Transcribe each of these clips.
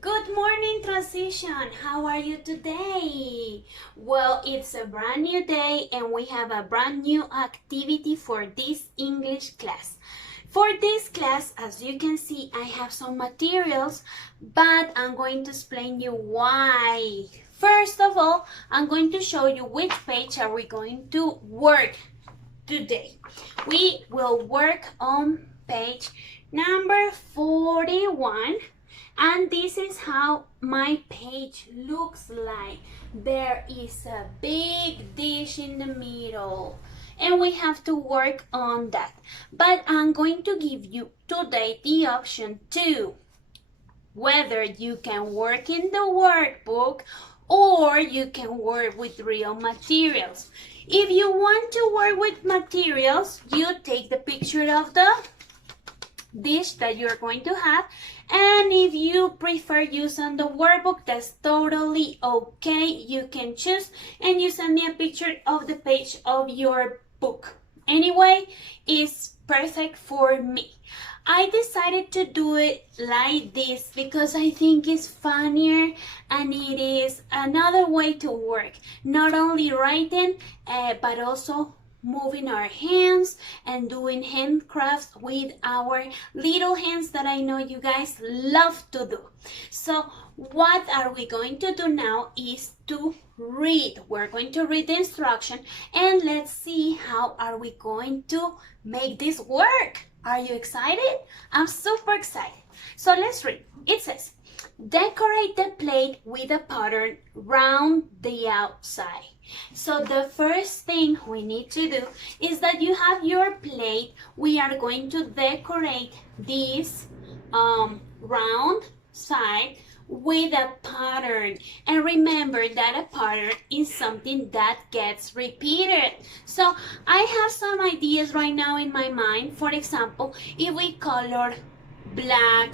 Good morning, Transition. How are you today? Well, it's a brand new day and we have a brand new activity for this English class. For this class, as you can see, I have some materials, but I'm going to explain you why. First of all, I'm going to show you which page are we going to work today. We will work on page number 41, and this is how my page looks like. There is a big dish in the middle and we have to work on that, but I'm going to give you today the option to whether you can work in the workbook or you can work with real materials. If you want to work with materials, you take the picture of the dish that you're going to have, and if you prefer using the workbook, that's totally okay. You can choose and you send me a picture of the page of your book. Anyway, it's perfect for me. I decided to do it like this because I think it's funnier and it is another way to work. Not only writing, but also moving our hands and doing handcrafts with our little hands that I know you guys love to do. So what are we going to do now is to read. We're going to read the instruction and let's see how are we going to make this work. Are you excited? I'm super excited. So let's read. It says, decorate the plate with a pattern round the outside. So the first thing we need to do is that you have your plate. We are going to decorate this round side with a pattern, and remember that a pattern is something that gets repeated. So I have some ideas right now in my mind. For example, if we color black,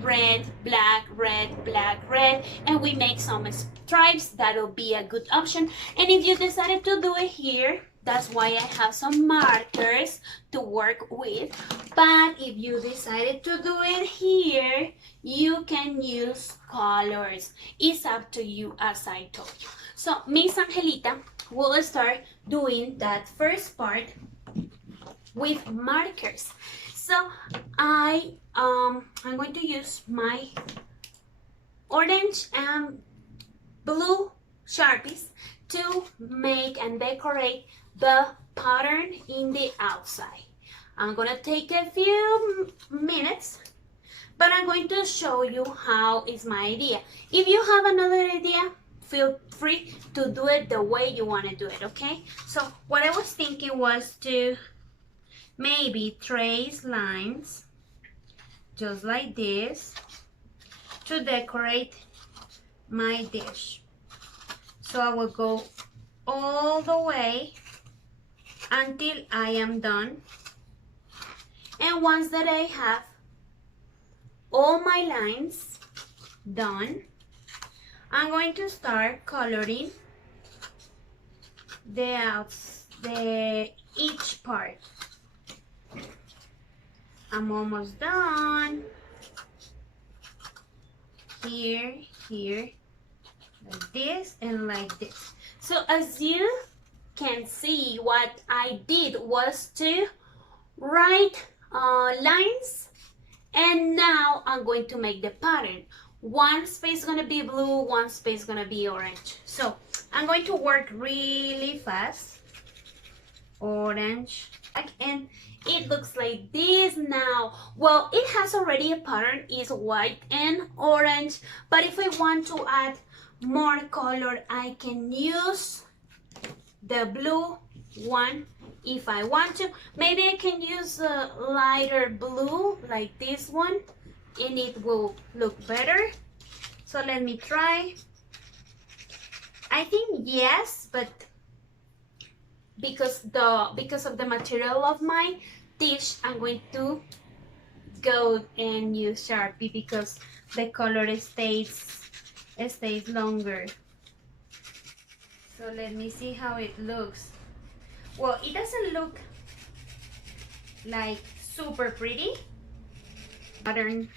red, black, red, black, red, and we make some stripes, that'll be a good option. And if you decided to do it here, that's why I have some markers to work with. But if you decided to do it here, you can use colors. It's up to you, as I told you. So Miss Angelita will start doing that first part with markers. So I'm going to use my orange and blue Sharpies to make and decorate the pattern in the outside. I'm gonna take a few minutes, but I'm going to show you how is my idea. If you have another idea, feel free to do it the way you want to do it, okay? So what I was thinking was to maybe trace lines just like this to decorate my dish. So I will go all the way until I am done. And once that I have all my lines done, I'm going to start coloring each part. I'm almost done. Here, like this and like this. So as you can see, what I did was to write lines, and now I'm going to make the pattern. One space is gonna be blue, one space is gonna be orange. So I'm going to work really fast. Orange, and it looks like this now. Well, it has already a pattern, is white and orange, but if I want to add more color, I can use the blue one if I want to. Maybe I can use a lighter blue like this one and it will look better. So let me try. I think yes, but because of the material of my dish, I'm going to go and use Sharpie because the color stays longer. So let me see how it looks. Well, it doesn't look like super pretty pattern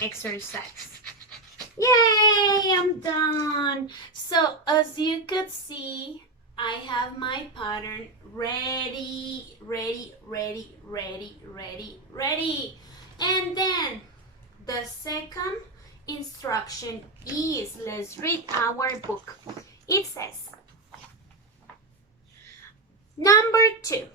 exercise. Yay, I'm done. So as you could see, I have my pattern ready, ready, ready, ready, ready, ready. And then the second instruction is, let's read our book. It says, number 2,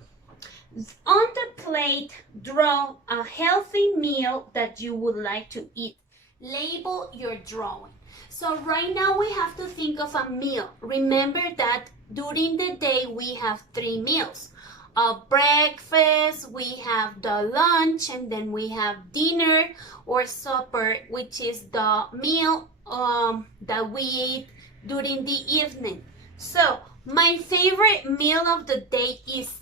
on the plate, draw a healthy meal that you would like to eat. Label your drawing. So right now we have to think of a meal. Remember that during the day we have 3 meals. A breakfast, we have the lunch, and then we have dinner or supper, which is the meal that we eat during the evening. So my favorite meal of the day is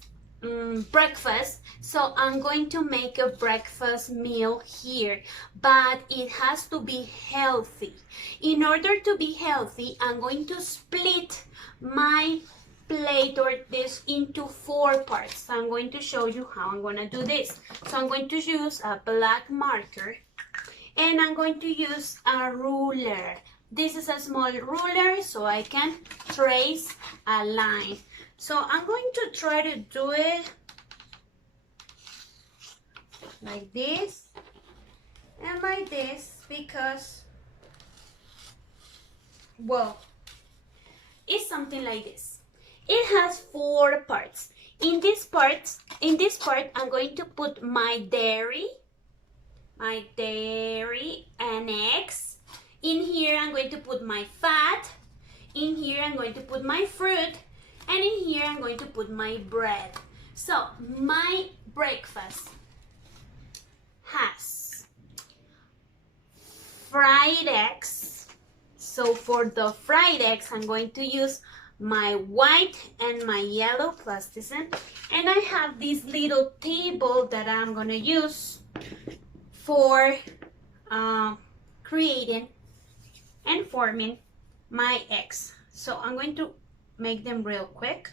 breakfast, so I'm going to make a breakfast meal here, but it has to be healthy. In order to be healthy, I'm going to split my plate or dish into 4 parts. I'm going to show you how I'm going to do this. So I'm going to use a black marker and I'm going to use a ruler. This is a small ruler so I can trace a line. So I'm going to try to do it like this and like this because, well, it's something like this. It has 4 parts. In this part, I'm going to put my dairy and eggs. In here, I'm going to put my fat. In here, I'm going to put my fruit. And in here, I'm going to put my bread. So, my breakfast has fried eggs. So, for the fried eggs, I'm going to use my white and my yellow plasticine. And I have this little table that I'm going to use for creating and forming my eggs. So, I'm going to make them real quick.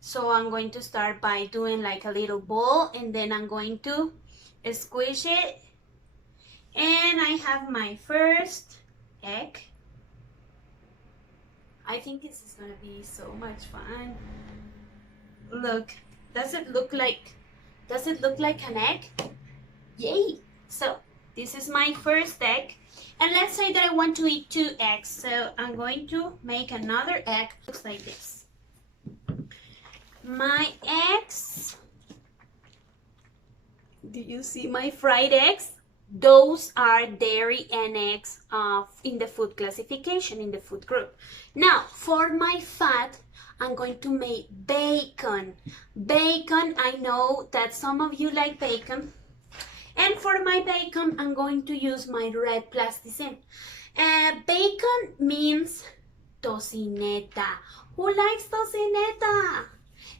So I'm going to start by doing like a little ball and then I'm going to squish it. And I have my first egg. I think this is gonna be so much fun. Look, does it look like an egg? Yay! So this is my first egg. And let's say that I want to eat 2 eggs. So I'm going to make another egg. Looks like this. My eggs. Do you see my fried eggs? Those are dairy and eggs in the food classification, in the food group. Now, for my fat, I'm going to make bacon. Bacon, I know that some of you like bacon. And for my bacon, I'm going to use my red plasticine. Bacon means tocineta. Who likes tocineta?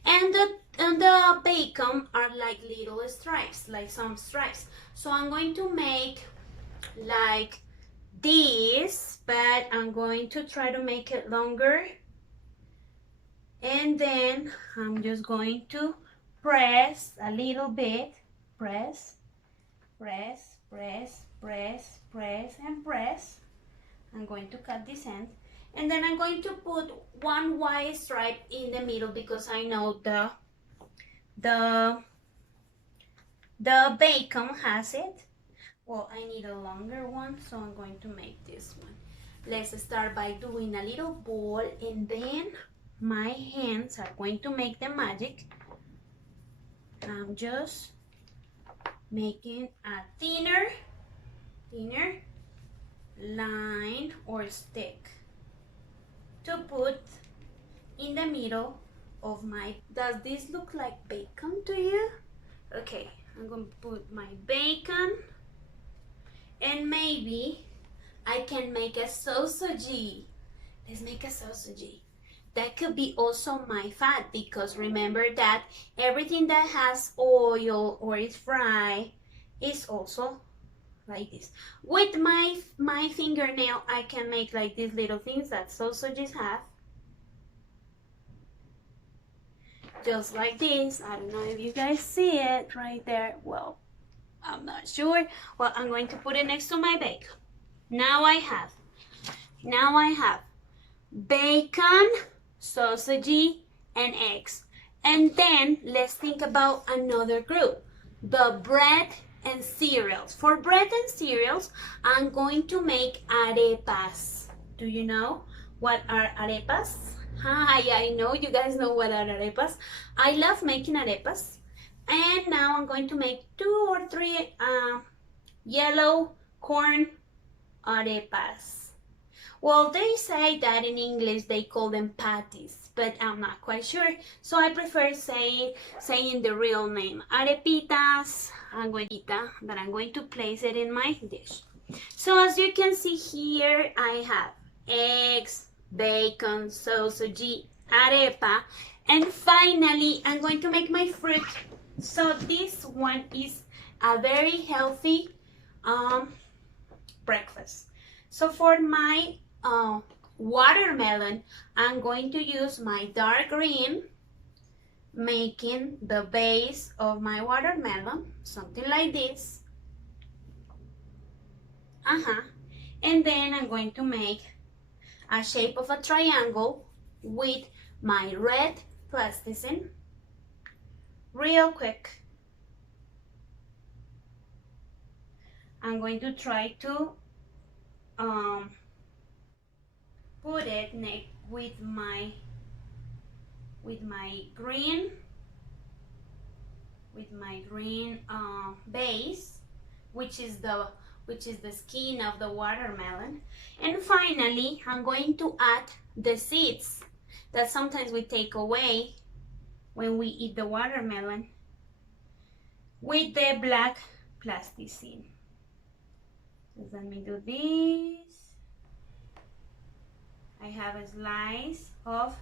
And the bacon are like little stripes, like some stripes. So I'm going to make like this, but I'm going to try to make it longer. And then I'm just going to press a little bit. Press, press, press, press, press, and press. I'm going to cut this end. And then I'm going to put 1 white stripe in the middle because I know the bacon has it. Well, I need a longer one, so I'm going to make this one. Let's start by doing a little ball and then my hands are going to make the magic. I'm just making a thinner line or stick to put in the middle of my. Does this look like bacon to you? Okay, I'm going to put my bacon and maybe I can make a sausage. Let's make a sausage. That could be also my fat because remember that everything that has oil or is fried is also like this. With my fingernail, I can make like these little things that sausages have. Just like this. I don't know if you guys see it right there. Well, I'm not sure. Well, I'm going to put it next to my bacon. Now I have bacon, sausage, and eggs. And then let's think about another group, the bread and cereals. For bread and cereals, I'm going to make arepas. Do you know what are arepas? Hi, I know you guys know what are arepas. I love making arepas. And now I'm going to make 2 or 3 yellow corn arepas. Well, they say that in English they call them patties, but I'm not quite sure. So I prefer saying the real name, arepitas. I'm going to place it in my dish. So as you can see here, I have eggs, bacon, sausage, arepa, and finally I'm going to make my fruit. So this one is a very healthy breakfast. So for my watermelon, I'm going to use my dark green, making the base of my watermelon, something like this. And then I'm going to make a shape of a triangle with my red plasticine, real quick. I'm going to try to put it with my green base, which is the skin of the watermelon. And finally, I'm going to add the seeds that sometimes we take away when we eat the watermelon with the black plasticine. So let me do this. I have a slice of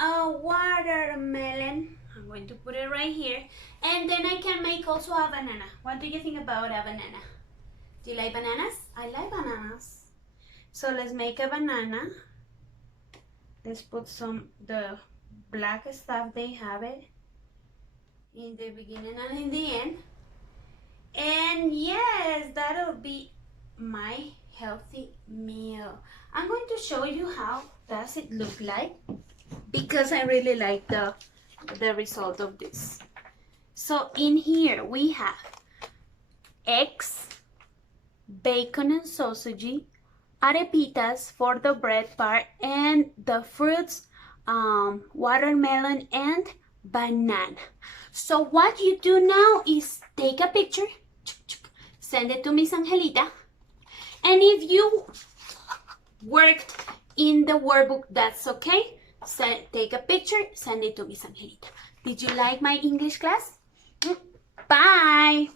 a watermelon. I'm going to put it right here. And then I can make also a banana. What do you think about a banana? Do you like bananas? I like bananas. So let's make a banana. Let's put the black stuff, they have it in the beginning and in the end. And yes, that'll be my healthy meal. I'm going to show you how does it look like, because I really like the result of this. So in here we have eggs, bacon and sausage, arepitas for the bread part, and the fruits, watermelon and banana. So what you do now is take a picture, send it to Miss Angelita, and if you worked in the workbook, that's okay. Take a picture, send it to Miss Angelita. Did you like my English class? Bye!